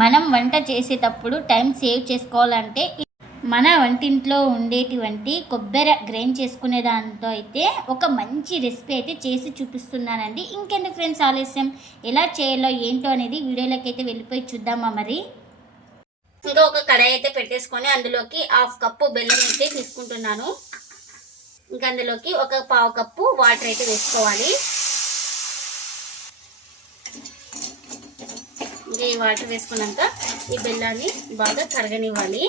మనం వంట చేసేటప్పుడు టైం సేవ్ చేసుకోవాలంటే మన వంటింట్లో ఉండేటువంటి కొబ్బరి గ్రైండ్ చేసుకునే దాంతో అయితే ఒక మంచి రెసిపీ అయితే చేసి చూపిస్తున్నానండి. ఇంకెందుకు ఫ్రెండ్స్ ఆలస్యం? ఎలా చేయాలో ఏంటో అనేది వీడియోలోకి అయితే వెళ్ళిపోయి చూద్దామా మరి? ఇంకా ఒక కడాయి అయితే పెట్టేసుకొని అందులోకి హాఫ్ కప్పు బెల్లం అయితే తీసుకుంటున్నాను. ఇంకా అందులోకి ఒక పావు కప్పు వాటర్ అయితే వేసుకోవాలి. ఇది వాటర్ వేసుకున్నాక ఈ బెల్లాన్ని బాగా కరగనివ్వాలి.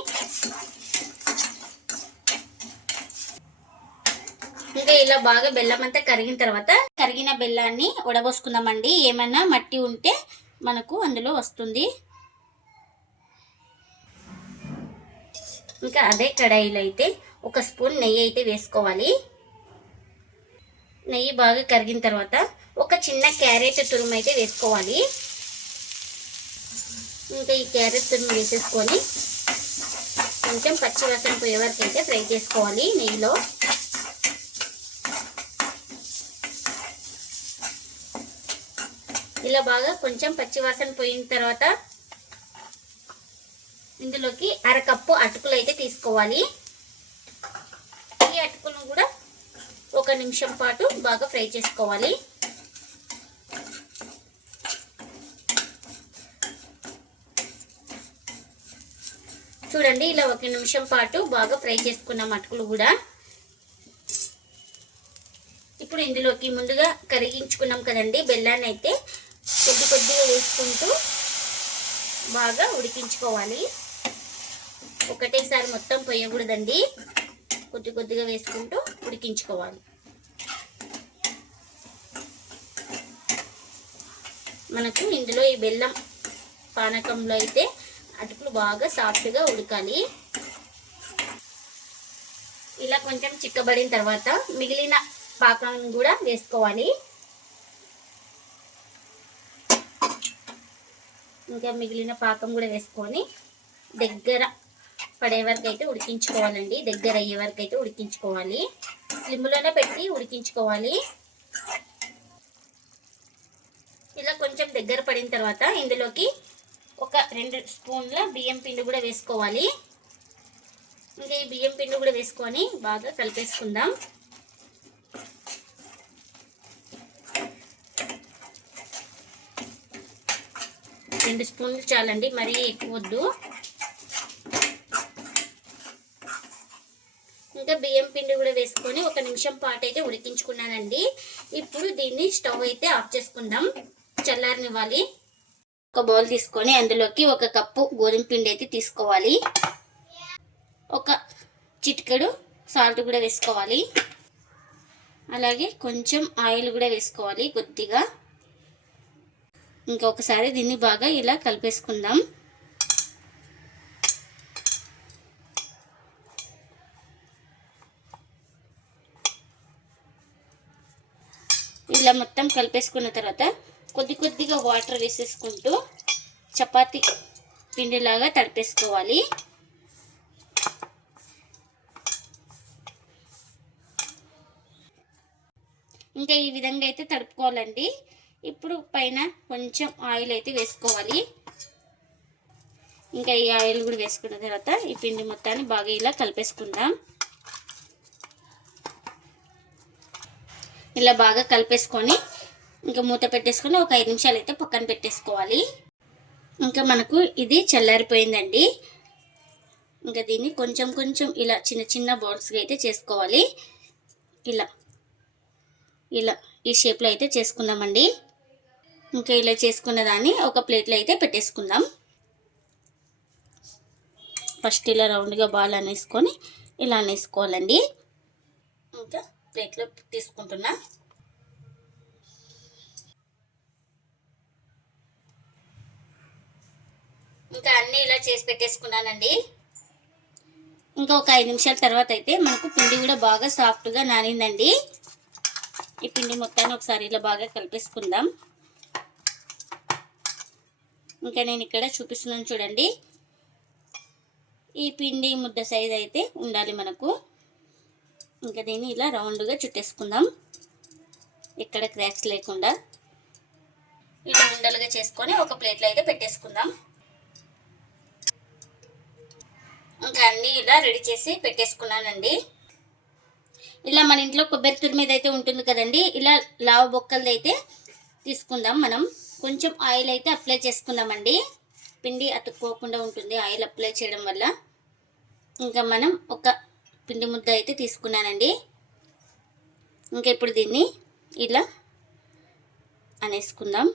ఇంకా ఇలా బాగా బెల్లం అంతా కరిగిన తర్వాత కరిగిన బెల్లాన్ని ఉడబోసుకుందామండి. ఏమన్నా మట్టి ఉంటే మనకు అందులో వస్తుంది. ఇంకా అదే కడాయిలో అయితే ఒక స్పూన్ నెయ్యి అయితే వేసుకోవాలి. నెయ్యి బాగా కరిగిన తర్వాత ఒక చిన్న క్యారెట్ తురుము అయితే వేసుకోవాలి. ఇంకా ఈ క్యారెట్ తురుము వేసేసుకొని కొంచెం పచ్చివాసన పోయే వరకు అయితే ఫ్రై చేసుకోవాలి నెయ్యిలో. ఇలా బాగా కొంచెం పచ్చివాసన పోయిన తర్వాత ఇందులోకి అరకప్పు అటుకులు అయితే తీసుకోవాలి. ఈ అటుకులను కూడా ఒక నిమిషం పాటు బాగా ఫ్రై చేసుకోవాలి. చూడండి ఇలా ఒక నిమిషం పాటు బాగా ఫ్రై చేసుకున్నాం అటుకులు కూడా. ఇప్పుడు ఇందులోకి ముందుగా కరిగించుకున్నాం కదండి బెల్లాన్ని అయితే కొద్ది కొద్దిగా వేసుకుంటూ బాగా ఉడికించుకోవాలి. ఒకటేసారి మొత్తం పోయకూడదండి కొద్ది కొద్దిగా వేసుకుంటూ ఉడికించుకోవాలి. మనకు ఇందులో ఈ బెల్లం పానకంలో అయితే అటుకులు బాగా సాఫ్ట్గా ఉడకాలి. ఇలా కొంచెం చిక్కబడిన తర్వాత మిగిలిన పాకం కూడా వేసుకోవాలి. ఇంకా మిగిలిన పాకం కూడా వేసుకొని దగ్గర పడే వరకు అయితే ఉడికించుకోవాలండి. దగ్గర అయ్యే వరకు అయితే ఉడికించుకోవాలి. స్లిమ్లోనే పెట్టి ఉడికించుకోవాలి. ఇలా కొంచెం దగ్గర పడిన తర్వాత ఇందులోకి ఒక రెండు స్పూన్ల బియ్యం పిండి కూడా వేసుకోవాలి. ఇంకా ఈ బియ్యం పిండి కూడా వేసుకొని బాగా కలిపేసుకుందాం. రెండు స్పూన్లు చాలండి మరీ ఎక్కువ వద్దు. ఇంకా బియ్యం పిండి కూడా వేసుకొని ఒక నిమిషం పాటు అయితే ఉడికించుకున్నానండి. ఇప్పుడు దీన్ని స్టవ్ అయితే ఆఫ్ చేసుకుందాం. చల్లారనివ్వాలి. ఒక బౌల్ తీసుకొని అందులోకి ఒక కప్పు గోధుమ పిండి అయితే తీసుకోవాలి. ఒక చిటికెడు సాల్ట్ కూడా వేసుకోవాలి. అలాగే కొంచెం ఆయిల్ కూడా వేసుకోవాలి కొద్దిగా. ఇంకొకసారి దీన్ని బాగా ఇలా కలిపేసుకుందాం. ఇలా మొత్తం కలిపేసుకున్న తర్వాత కొద్ది కొద్దిగా వాటర్ వేసేసుకుంటూ చపాతి పిండిలాగా తడిపేసుకోవాలి. ఇంకా ఈ విధంగా అయితే తడుపుకోవాలండి. ఇప్పుడు పైన కొంచెం ఆయిల్ అయితే వేసుకోవాలి. ఇంకా ఈ ఆయిల్ కూడా వేసుకున్న తర్వాత ఈ పిండి మొత్తాన్ని బాగా ఇలా కలిపేసుకుందాం. ఇలా బాగా కలిపేసుకొని ఇంకా మూత పెట్టేసుకొని ఒక ఐదు నిమిషాలు అయితే పక్కన పెట్టేసుకోవాలి. ఇంకా మనకు ఇది చల్లారిపోయిందండి. ఇంకా దీన్ని కొంచెం కొంచెం ఇలా చిన్న చిన్న బౌల్స్గా అయితే చేసుకోవాలి. ఇలా ఇలా ఈ షేప్లో అయితే చేసుకుందామండి. ఇంకా ఇలా చేసుకున్న దాన్ని ఒక ప్లేట్లో అయితే పెట్టేసుకుందాం. ఫస్ట్ ఇలా రౌండ్గా బాల్ అనేసుకొని ఇలా అనేసుకోవాలండి. ఇంకా ప్లేట్లో తీసుకుంటున్నా ఇంకా అన్నీ ఇలా చేసి పెట్టేసుకున్నానండి. ఇంకా ఒక ఐదు నిమిషాల తర్వాత అయితే మనకు పిండి కూడా బాగా సాఫ్ట్గా నానిందండి. ఈ పిండి మొత్తాన్ని ఒకసారి ఇలా బాగా కలిపేసుకుందాం. ఇంకా నేను ఇక్కడ చూపిస్తున్నాను చూడండి. ఈ పిండి ముద్ద సైజ్ అయితే ఉండాలి మనకు. ఇంకా దీన్ని ఇలా రౌండ్గా చుట్టేసుకుందాం. ఎక్కడ క్రాక్స్ లేకుండా. ఇలా ఉండలుగా చేసుకొని ఒక ప్లేట్లో అయితే పెట్టేసుకుందాం. ఇంకా అన్నీ ఇలా రెడీ చేసి పెట్టేసుకున్నానండి. ఇలా మన ఇంట్లో కొబ్బరి తురి మీద అయితే ఉంటుంది కదండి ఇలా లావ బొక్కలది అయితే తీసుకుందాం మనం. కొంచెం ఆయిల్ అయితే అప్లై చేసుకుందామండి. పిండి అతుక్కోకుండా ఉంటుంది ఆయిల్ అప్లై చేయడం వల్ల. ఇంకా మనం ఒక పిండి ముద్ద అయితే తీసుకున్నానండి. ఇంకా ఇప్పుడు దీన్ని ఇలా అనేసుకుందాం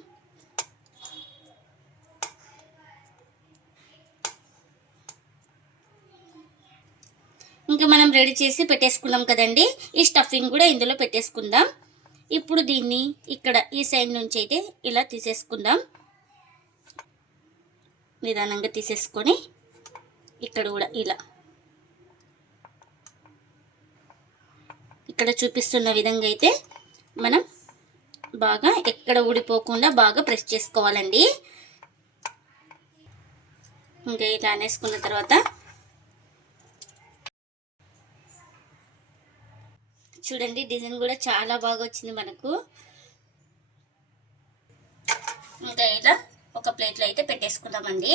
ఇంకా మనం రెడీ చేసి పెట్టేసుకున్నాం కదండి. ఈ స్టఫింగ్ కూడా ఇందులో పెట్టేసుకుందాం. ఇప్పుడు దీన్ని ఇక్కడ ఈ సైడ్ నుంచి అయితే ఇలా తీసేసుకుందాం. నిదానంగా తీసేసుకొని ఇక్కడ కూడా ఇలా. ఇక్కడ చూపిస్తున్న విధంగా అయితే మనం బాగా ఎక్కడ ఊడిపోకుండా బాగా ప్రెస్ చేసుకోవాలండి. ఇంకా ఇలా అనేసుకున్న తర్వాత చూడండి డిజైన్ కూడా చాలా బాగా వచ్చింది మనకు. ఇంకా ఇలా ఒక ప్లేట్లో అయితే పెట్టేసుకుందామండి.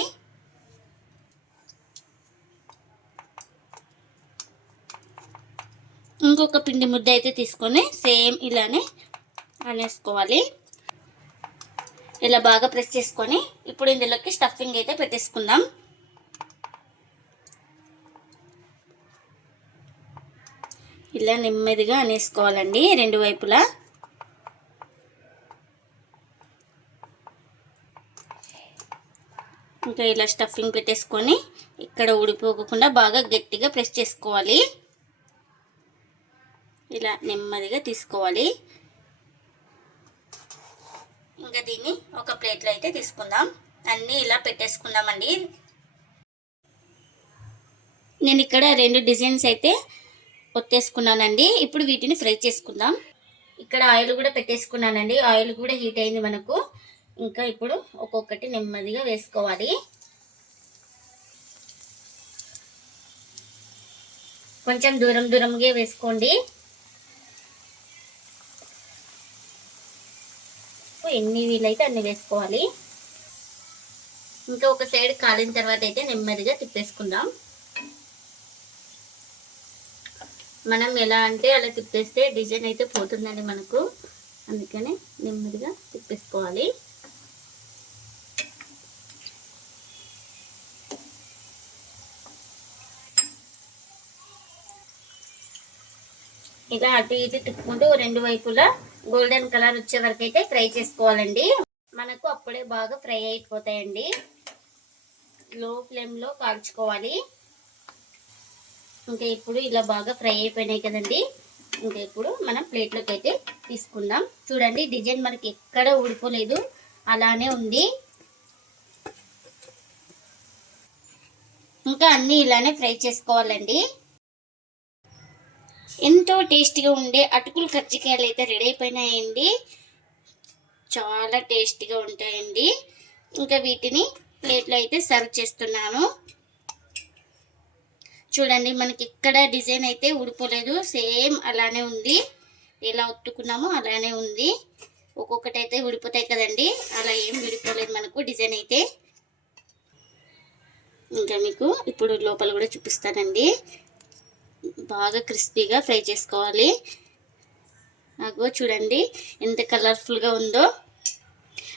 ఇంకొక పిండి ముద్ద అయితే తీసుకొని సేమ్ ఇలానే అనేసుకోవాలి. ఇలా బాగా ప్రెస్ చేసుకొని ఇప్పుడు ఇందులోకి స్టఫింగ్ అయితే పెట్టేసుకుందాం. ఇలా నెమ్మదిగా అనేసుకోవాలండి రెండు వైపులా. ఇంకా ఇలా స్టఫింగ్ పెట్టేసుకొని ఇక్కడ ఊడిపోకుండా బాగా గట్టిగా ప్రెస్ చేసుకోవాలి. ఇలా నెమ్మదిగా తీసుకోవాలి. ఇంకా దీన్ని ఒక ప్లేట్లో అయితే తీసుకుందాం. అన్నీ ఇలా పెట్టేసుకుందామండి. నేను ఇక్కడ రెండు డిజైన్స్ అయితే ఒత్తేసుకున్నానండి. ఇప్పుడు వీటిని ఫ్రై చేసుకుందాం. ఇక్కడ ఆయిల్ కూడా పెట్టేసుకున్నానండి. ఆయిల్ కూడా హీట్ అయింది మనకు. ఇంకా ఇప్పుడు ఒక్కొక్కటి నెమ్మదిగా వేసుకోవాలి. కొంచెం దూరం దూరంగా వేసుకోండి. ఎన్ని వీలైతే అన్ని వేసుకోవాలి. ఇంకా ఒక సైడ్ కాలిన తర్వాత అయితే నెమ్మదిగా తిప్పేసుకుందాం. మనం ఎలా అంటే అలా తిప్పేస్తే డిజైన్ అయితే పోతుందండి మనకు. అందుకని నెమ్మదిగా తిప్పేసుకోవాలి. ఇలా అటు ఇటు తిప్పుకుంటూ రెండు వైపులా గోల్డెన్ కలర్ వచ్చే వరకు అయితే ఫ్రై చేసుకోవాలండి. మనకు అప్పుడే బాగా ఫ్రై అయిపోతాయండి. లో ఫ్లేమ్లో కాల్చుకోవాలి. ఇంకా ఇప్పుడు ఇలా బాగా ఫ్రై అయిపోయినాయి కదండి. ఇంకా ఇప్పుడు మనం ప్లేట్లోకి అయితే తీసుకుందాం. చూడండి డిజైన్ మనకి ఎక్కడ ఊడిపోలేదు. అలానే ఉంది. ఇంకా అన్నీ ఇలానే ఫ్రై చేసుకోవాలండి. ఎంతో టేస్టీగా ఉండే అటుకులు కజ్జికాయలు అయితే రెడీ అయిపోయినాయండి. చాలా టేస్టీగా ఉంటాయండి. ఇంకా వీటిని ప్లేట్లో అయితే సర్వ్ చేస్తున్నాను. చూడండి మనకి ఇక్కడ డిజైన్ అయితే ఊడిపోలేదు సేమ్ అలానే ఉంది. ఎలా ఒత్తుకున్నామో అలానే ఉంది. ఒక్కొక్కటి అయితే ఊడిపోతాయి కదండి అలా ఏం విడిపోలేదు మనకు డిజైన్ అయితే. ఇంకా మీకు ఇప్పుడు లోపల కూడా చూపిస్తానండి. బాగా క్రిస్పీగా ఫ్రై చేసుకోవాలి. నాకు చూడండి ఎంత కలర్ఫుల్గా ఉందో.